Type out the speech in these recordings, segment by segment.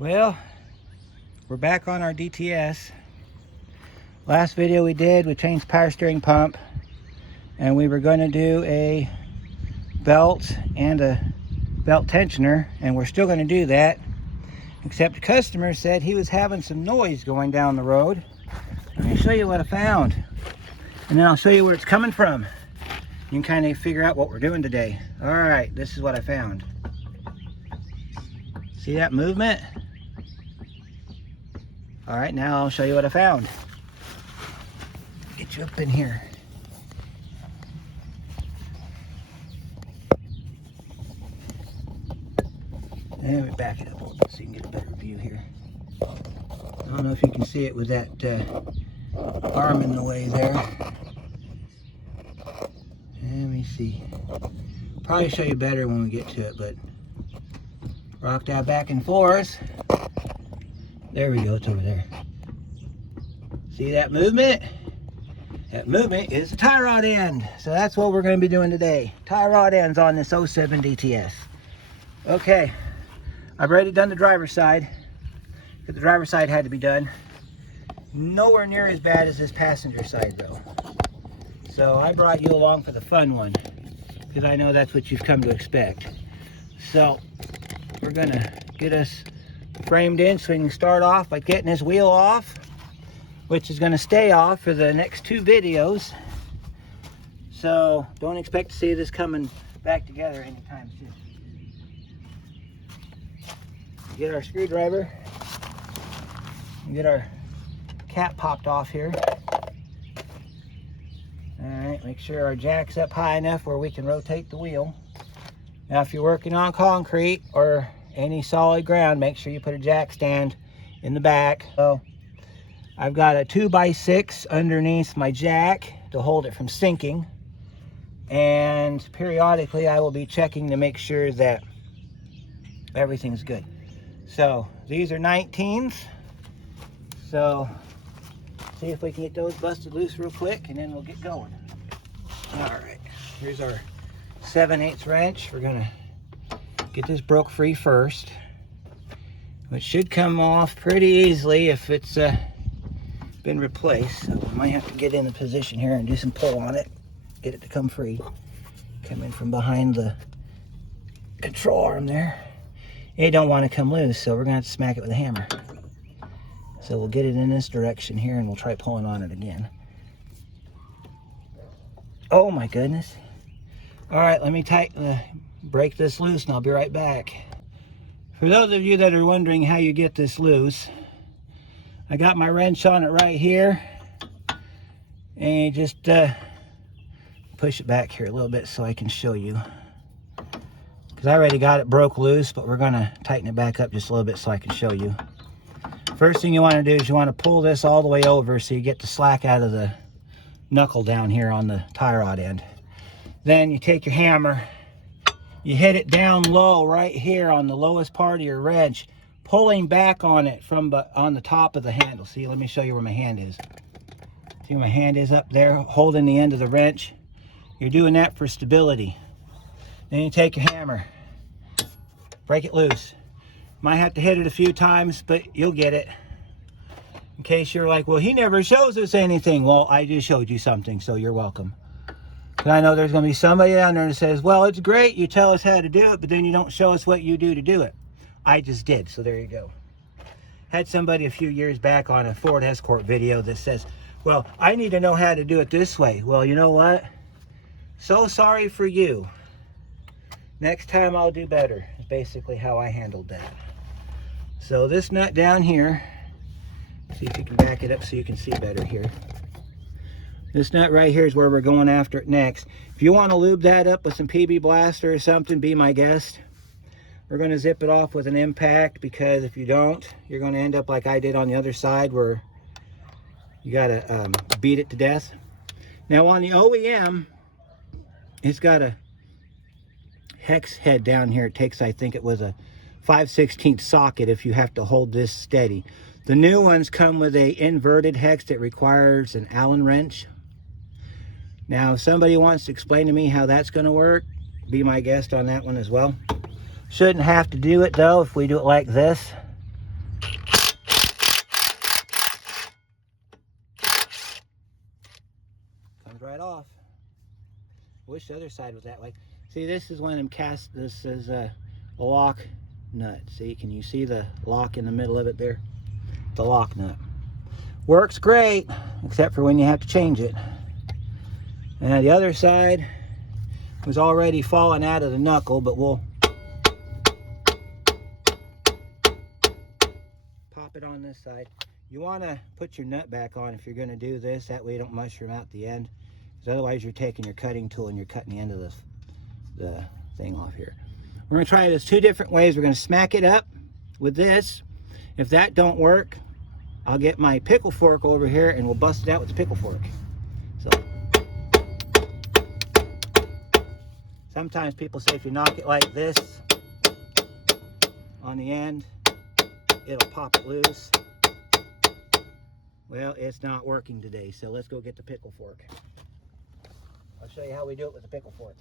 Well, we're back on our DTS. Last video we did, we changed power steering pump, and we were going to do a belt and a belt tensioner, and we're still going to do that, except the customer said he was having some noise going down the road. Let me show you what I found, and then I'll show you where it's coming from. You can kind of figure out what we're doing today. All right, this is what I found. See that movement? All right, now I'll show you what I found. Get you up in here. And we back it up a little bit so you can get a better view here. I don't know if you can see it with that arm in the way there. Let me see. Probably show you better when we get to it, but rock that back and forth. There we go, it's over there. See that movement? That movement is the tie rod end. So that's what we're going to be doing today. Tie rod ends on this 07 DTS. Okay, I've already done the driver's side. The driver's side had to be done. Nowhere near as bad as this passenger side though. So I brought you along for the fun one, because I know that's what you've come to expect. So we're going to get us framed in so we can start off by getting this wheel off, which is going to stay off for the next two videos. So don't expect to see this coming back together anytime soon. Get our screwdriver and get our cap popped off here. Alright, make sure our jack's up high enough where we can rotate the wheel. Now if you're working on concrete or any solid ground, make sure you put a jack stand in the back. So I've got a 2x6 underneath my jack to hold it from sinking, and periodically I will be checking to make sure that everything's good. So these are 19s, so see if we can get those busted loose real quick and then we'll get going. All right, here's our 7/8 wrench. We're gonna get this broke free first, which should come off pretty easily if it's been replaced. So we might have to get in the position here and do some pull on it, get it to come free. Come in from behind the control arm there. It don't want to come loose, so we're gonna have to smack it with a hammer. So we'll get it in this direction here and we'll try pulling on it again. Oh my goodness. All right, let me break this loose and I'll be right back. For those of you that are wondering how you get this loose, I got my wrench on it right here, and you just push it back here a little bit so I can show you. Because I already got it broke loose, but we're gonna tighten it back up just a little bit so I can show you. First thing you want to do is you want to pull this all the way over so you get the slack out of the knuckle down here on the tie rod end. Then you take your hammer, you hit it down low right here on the lowest part of your wrench, pulling back on it from on the top of the handle. See, let me show you where my hand is. See where my hand is up there, holding the end of the wrench? You're doing that for stability. Then you take your hammer, break it loose. Might have to hit it a few times, but you'll get it. In case you're like, well, he never shows us anything. Well, I just showed you something, so you're welcome. Because I know there's going to be somebody down there that says, well, it's great, you tell us how to do it, but then you don't show us what you do to do it. I just did, so there you go. Had somebody a few years back on a Ford Escort video that says, well, I need to know how to do it this way. Well, you know what? So sorry for you. Next time I'll do better. Is basically how I handled that. So this nut down here, see if you can back it up so you can see better here. This nut right here is where we're going after it next. If you want to lube that up with some PB Blaster or something, be my guest. We're going to zip it off with an impact, because if you don't, you're going to end up like I did on the other side where you got to beat it to death. Now on the OEM, it's got a hex head down here. It takes, I think it was a 5/16 socket if you have to hold this steady. The new ones come with a inverted hex that requires an Allen wrench. Now, if somebody wants to explain to me how that's going to work, be my guest on that one as well. Shouldn't have to do it though if we do it like this. Comes right off. Wish the other side was that way. See, this is one of them this is a lock nut. See, can you see the lock in the middle of it there? The lock nut. Works great, except for when you have to change it. And the other side was already falling out of the knuckle, but we'll pop it on this side. You want to put your nut back on if you're going to do this. That way you don't mushroom out the end. Because otherwise you're taking your cutting tool and you're cutting the end of the thing off here. We're going to try this 2 different ways. We're going to smack it up with this. If that don't work, I'll get my pickle fork over here and we'll bust it out with the pickle fork. So sometimes people say if you knock it like this on the end, it'll pop it loose. Well, it's not working today, so let's go get the pickle fork. I'll show you how we do it with the pickle fork.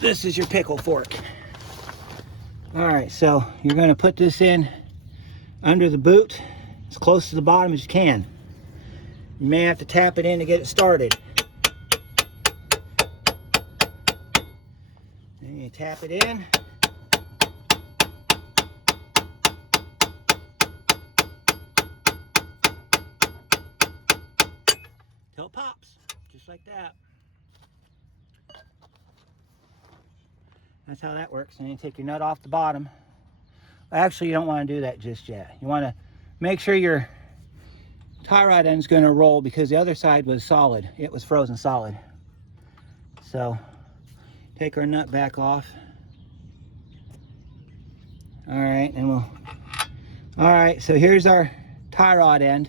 This is your pickle fork. All right, so you're going to put this in under the boot as close to the bottom as you can. You may have to tap it in to get it started. Then you tap it in. Till it pops, just like that. That's how that works. And you take your nut off the bottom. Actually, you don't want to do that just yet. You want to make sure your tie rod end is going to roll, because the other side was solid. It was frozen solid. So take our nut back off. All right, and all right, so here's our tie rod end.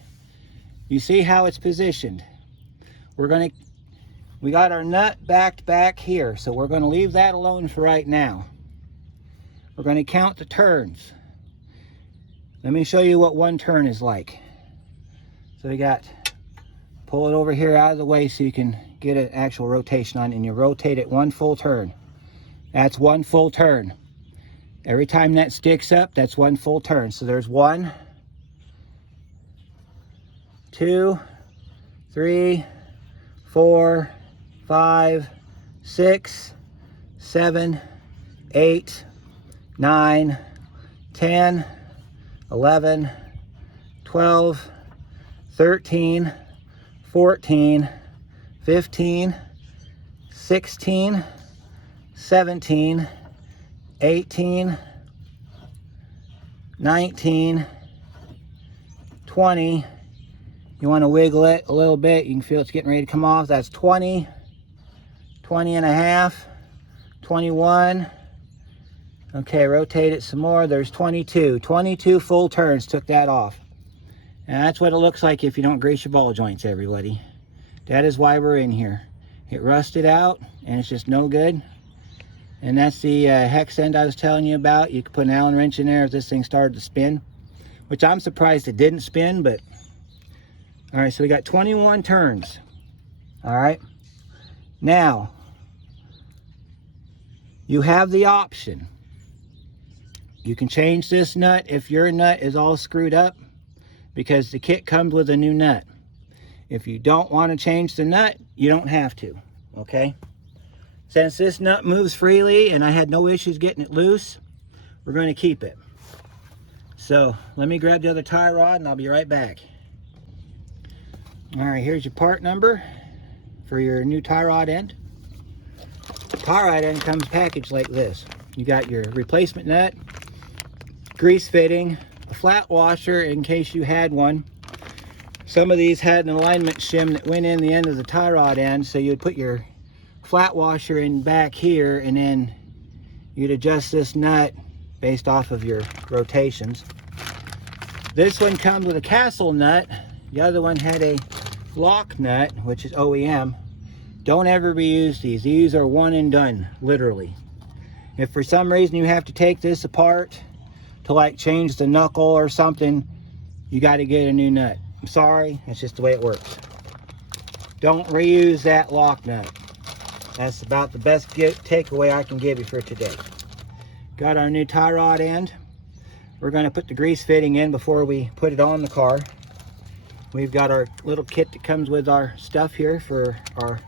You see how it's positioned. We got our nut backed back here, so we're going to leave that alone for right now. We're going to count the turns. Let me show you what one turn is like. So we got, pull it over here out of the way so you can get an actual rotation on it, and you rotate it 1 full turn. That's 1 full turn. Every time that sticks up, that's 1 full turn. So there's 1, 2, 3, 4, 5, 6, 7, 8, 9, 10, 11, 12, 13, 14, 15, 16, 17, 18, 19, 20. You want to wiggle it a little bit. You can feel it's getting ready to come off. That's 20, 20 and a half, 21. Okay, rotate it some more. There's 22. 22 full turns took that off. And that's what it looks like if you don't grease your ball joints, everybody. That is why we're in here. It rusted out, and it's just no good. And that's the hex end I was telling you about. You could put an Allen wrench in there if this thing started to spin, which I'm surprised it didn't spin, but... All right, so we got 21 turns. All right. Now, you have the option. You can change this nut if your nut is all screwed up, because the kit comes with a new nut. If you don't want to change the nut, you don't have to, okay? Since this nut moves freely and I had no issues getting it loose, we're going to keep it. So let me grab the other tie rod and I'll be right back. All right, here's your part number for your new tie rod end. The tie rod end comes packaged like this. You got your replacement nut, grease fitting, a flat washer in case you had one. Some of these had an alignment shim that went in the end of the tie rod end, so you'd put your flat washer in back here, and then you'd adjust this nut based off of your rotations. This one comes with a castle nut. The other one had a lock nut, which is OEM. Don't ever reuse these. These are one and done, literally. If for some reason you have to take this apart to like change the knuckle or something, you got to get a new nut. I'm sorry, that's just the way it works. Don't reuse that lock nut. That's about the best takeaway I can give you for today. Got our new tie rod end. We're going to put the grease fitting in before we put it on the car. We've got our little kit that comes with our stuff here for our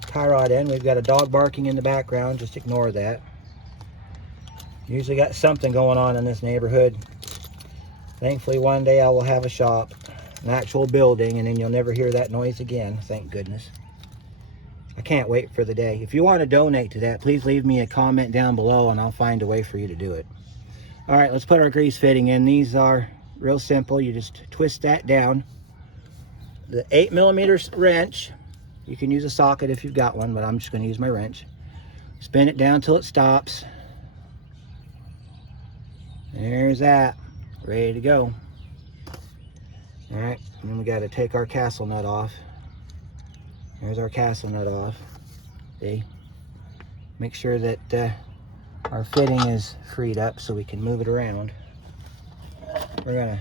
tie rod end. We've got a dog barking in the background, just ignore that. Usually got something going on in this neighborhood. Thankfully one day I will have a shop, an actual building, and then you'll never hear that noise again, thank goodness. I can't wait for the day. If you want to donate to that, please leave me a comment down below and I'll find a way for you to do it. All right, let's put our grease fitting in. These are real simple. You just twist that down. The 8mm wrench, you can use a socket if you've got one, but I'm just going to use my wrench. Spin it down till it stops. There's that, ready to go. All right, and then we got to take our castle nut off. There's our castle nut off. See? Make sure that our fitting is freed up so we can move it around. We're gonna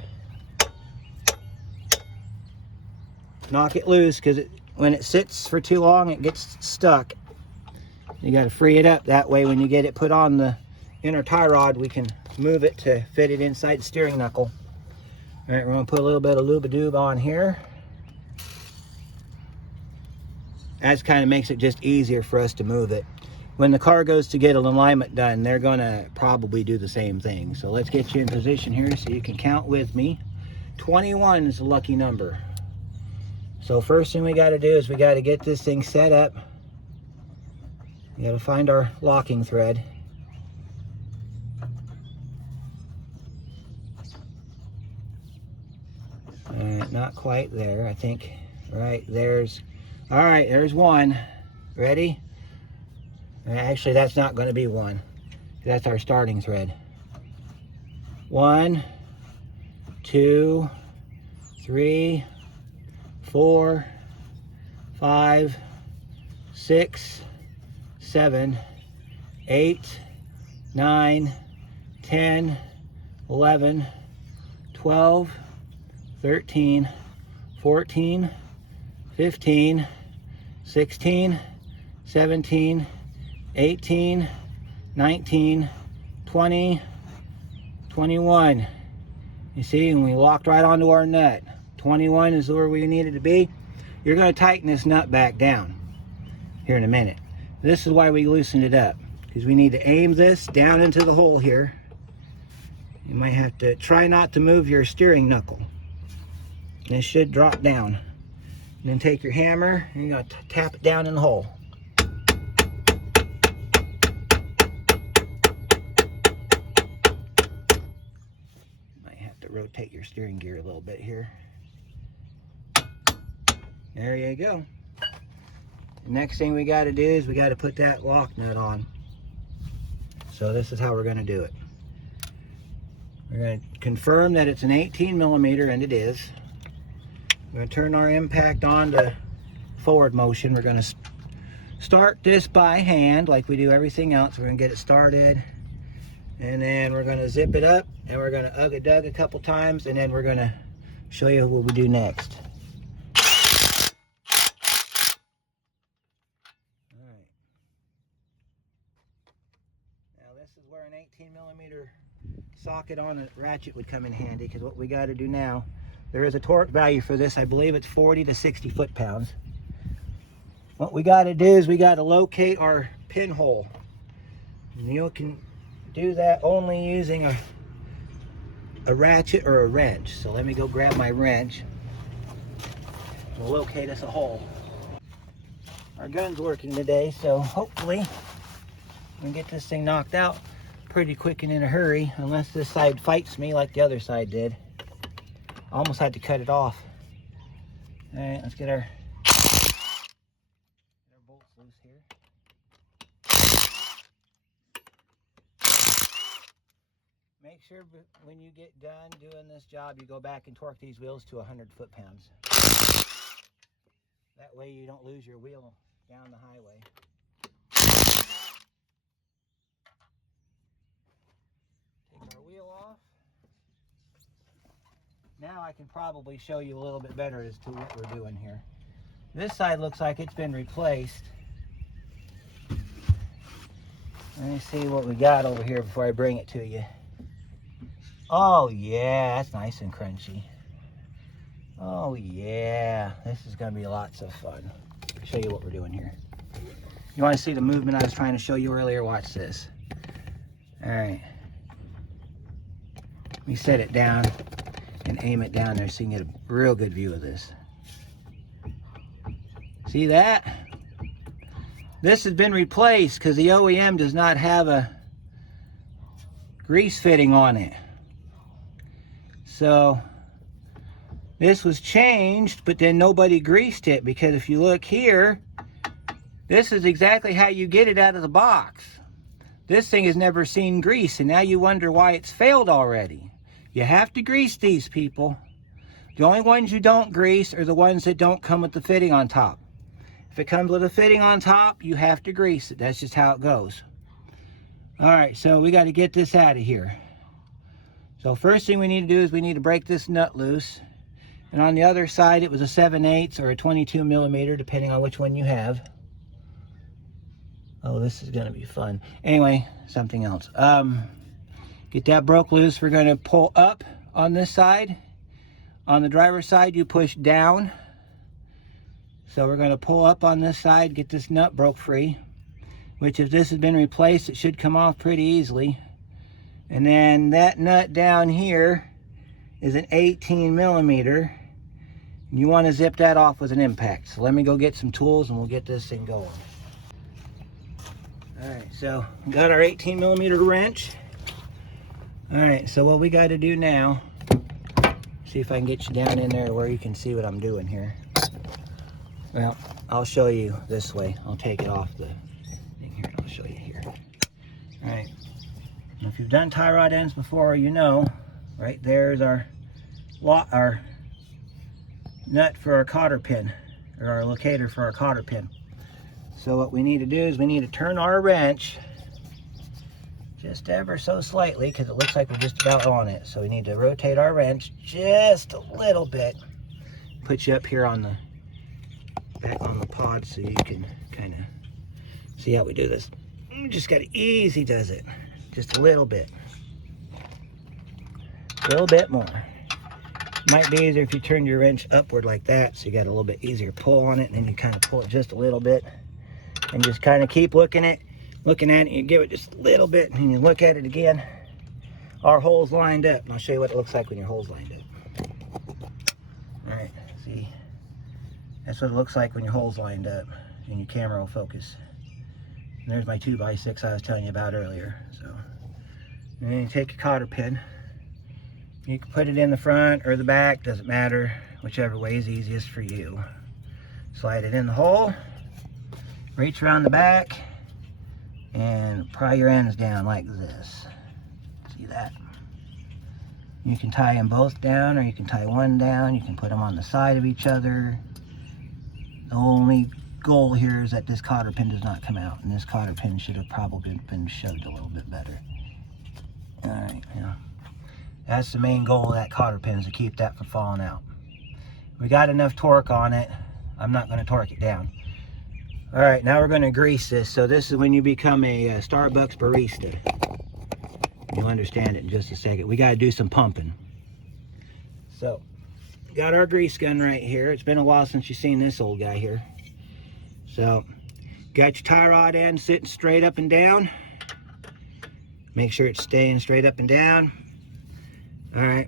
knock it loose because when it sits for too long, it gets stuck. You got to free it up. That way, when you get it put on the inner tie rod, we can move it to fit it inside the steering knuckle. All right, we're gonna put a little bit of lube-a-doob on here. That kind of makes it just easier for us to move it. When the car goes to get an alignment done, they're gonna probably do the same thing. So let's get you in position here so you can count with me. 21 is a lucky number. So first thing we gotta do is we gotta get this thing set up. We gotta find our locking thread. Not quite there, I think. Right, all right, there's one. Ready? Actually, that's not going to be one. That's our starting thread. 1, 2, 3, 4, 5, 6, 7, 8, 9, 10, 11, 12, 13, 14, 15, 16, 17, 18, 19, 20, 21. You see, and we locked right onto our nut. 21 is where we needed to be. You're going to tighten this nut back down here in a minute. This is why we loosened it up, because we need to aim this down into the hole here. You might have to try not to move your steering knuckle. And it should drop down. And then take your hammer and you're going to tap it down in the hole. Might have to rotate your steering gear a little bit here. There you go. The next thing we got to do is we got to put that lock nut on. So this is how we're going to do it. We're going to confirm that it's an 18mm, and it is. We're going to turn our impact on to forward motion. We're going to start this by hand like we do everything else. We're going to get it started, and then we're going to zip it up, and we're going to ug-a-dug a couple times, and then we're going to show you what we do next. All right. Now this is where an 18mm socket on a ratchet would come in handy, because what we got to do now, there is a torque value for this. I believe it's 40 to 60 foot-pounds. What we got to do is we got to locate our pinhole. And you can do that only using a ratchet or a wrench. So let me go grab my wrench. We'll locate us a hole. Our gun's working today, so hopefully we can get this thing knocked out pretty quick and in a hurry, unless this side fights me like the other side did. I almost had to cut it off. All right, let's get our bolts loose here. Make sure when you get done doing this job, you go back and torque these wheels to 100 foot-pounds. That way you don't lose your wheel down the highway. Take our wheel off. Now I can probably show you a little bit better as to what we're doing here. This side looks like it's been replaced. Let me see what we got over here before I bring it to you. Oh yeah, that's nice and crunchy. Oh yeah, this is gonna be lots of fun. I'll show you what we're doing here. You wanna see the movement I was trying to show you earlier? Watch this. All right. Let me set it down and aim it down there so you can get a real good view of this. See that? This has been replaced because the OEM does not have a grease fitting on it. So this was changed, but then nobody greased it, because if you look here, this is exactly how you get it out of the box. This thing has never seen grease, and now you wonder why it's failed already. You have to grease these, people. The only ones you don't grease are the ones that don't come with the fitting on top. If it comes with a fitting on top, you have to grease it. That's just how it goes. All right, so we got to get this out of here. So first thing we need to do is we need to break this nut loose. And on the other side, it was a 7/8 or a 22 millimeter, depending on which one you have. Oh, this is going to be fun. Anyway, something else. Get that broke loose. We're going to pull up on this side. On the driver's side, you push down. So we're going to pull up on this side, get this nut broke free, which if this has been replaced, it should come off pretty easily. And then that nut down here is an 18 millimeter. And you want to zip that off with an impact. So let me go get some tools and we'll get this thing going. All right, so we got our 18 millimeter wrench. All right, so what we got to do now, see if I can get you down in there where you can see what I'm doing here. Well, I'll show you this way. I'll take it off the thing here and I'll show you here. All right, and if you've done tie rod ends before, you know, right there's our nut for our cotter pin, or our locator for our cotter pin. So what we need to do is we need to turn our wrench just ever so slightly, because it looks like we're just about on it. So we need to rotate our wrench just a little bit. Put you up here on the back on the pod so you can kind of see how we do this. Just got to easy does it. Just a little bit. A little bit more. Might be easier if you turn your wrench upward like that, so you got a little bit easier pull on it, and then you kind of pull it just a little bit. And just kind of keep looking at it, you give it just a little bit, and you look at it again. Our hole's lined up, and I'll show you what it looks like when your hole's lined up. All right, see, that's what it looks like when your hole's lined up, and your camera will focus. And there's my 2x6 I was telling you about earlier. So, and then you take your cotter pin. You can put it in the front or the back, doesn't matter, whichever way is easiest for you. Slide it in the hole. Reach around the back and pry your ends down like this. See that? You can tie them both down, or you can tie one down. You can put them on the side of each other. The only goal here is that this cotter pin does not come out, and this cotter pin should have probably been shoved a little bit better. All right, yeah. That's the main goal of that cotter pin, is to keep that from falling out. We got enough torque on it. I'm not going to torque it down. All right, now we're going to grease this. So this is when you become a Starbucks barista. You'll understand it in just a second. We got to do some pumping. So, got our grease gun right here. It's been a while since you've seen this old guy here. So, got your tie rod end sitting straight up and down. Make sure it's staying straight up and down. All right.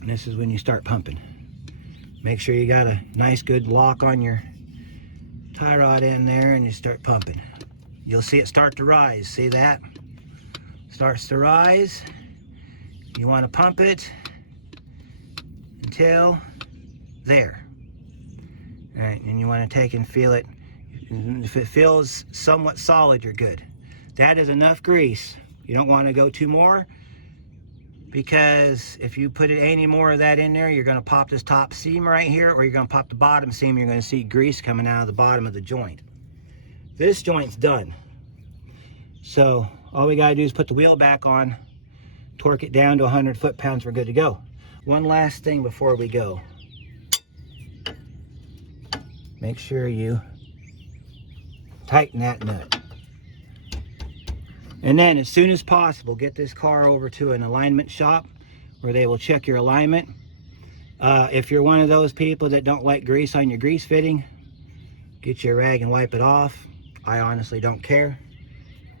And this is when you start pumping. Make sure you got a nice good lock on your tie rod in there, and you start pumping. You'll see it start to rise. See that? Starts to rise. You want to pump it until there. All right, and you want to take and feel it. If it feels somewhat solid, you're good. That is enough grease. You don't want to go two more, because if you put any more of that in there, you're going to pop this top seam right here, or you're going to pop the bottom seam. You're going to see grease coming out of the bottom of the joint. This joint's done. So all we got to do is put the wheel back on, torque it down to 100 foot-pounds. We're good to go. One last thing before we go. Make sure you tighten that nut. And then as soon as possible, get this car over to an alignment shop where they will check your alignment. If you're one of those people that don't like grease on your grease fitting, get your rag and wipe it off. I honestly don't care,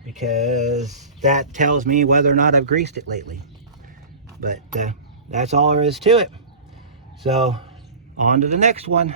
because that tells me whether or not I've greased it lately. But that's all there is to it. So on to the next one.